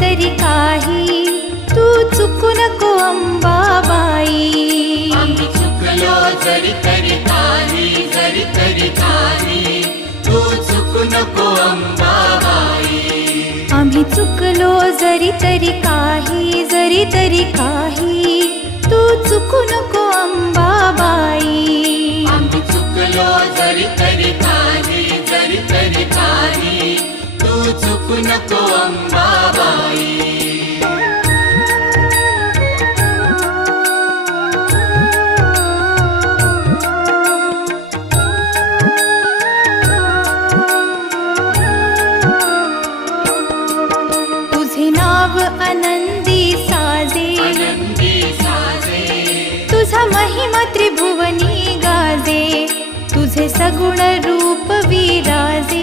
तरी काही, तू चुकू नको अंबाबाई. आम्ही चुकलो जरी तरी काही, जरी तरी काही, तू चुकू नको अंबाबाई. आम्ही चुकलो जरी तरी काही, जरी तरी काही, तू चुकू नको अंबाबाई. आम्ही चुकलो जरी तरी काही, जरी तरी काही, तू चुकू नको अंबाबाई. तुझे नाव आनंदी साजे, आनंदी साजे, तुझा महिमा त्रिभुवनी गाजे, तुझे सगुण रूप विराजे.